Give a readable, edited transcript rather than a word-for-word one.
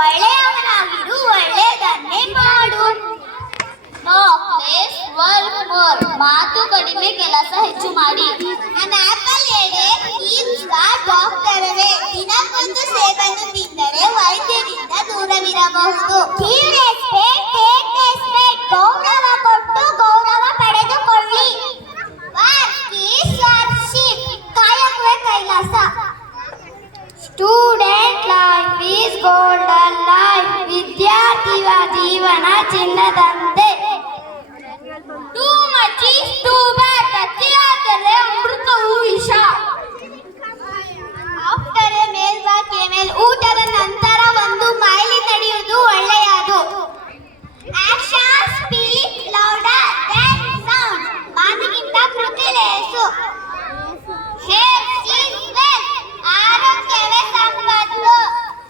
ಒಳ್ಳೆಯವನಾಗಿರು, ಒಳ್ಳೆಯದನ್ನೇ ಮಾಡು. Talk less, work more. ಮಾತು ಕಡಿಮೆ, ಕೆಲಸ ಹೆಚ್ಚು ಮಾಡಿ. An apple a day keeps the doctor away. ದಿನಕ್ಕೊಂದು ಸೇಬನ್ನು ತಿಂದರೆ ವೈದ್ಯರಿಂದ ದೂರವಿರಬಹುದು. Give respect, take respect. ಗೌರವ ಕೊಟ್ಟು ಗೌರವ ಪಡೆದುಕೊಳ್ಳಿ. Work is worship. ಕಾಯಕವೇ Kailasa. Student life is golden life. ವಿದ್ಯಾರ್ಥಿಯ ಜೀವನ ಚಿನ್ನದಂತೆ. Too much is too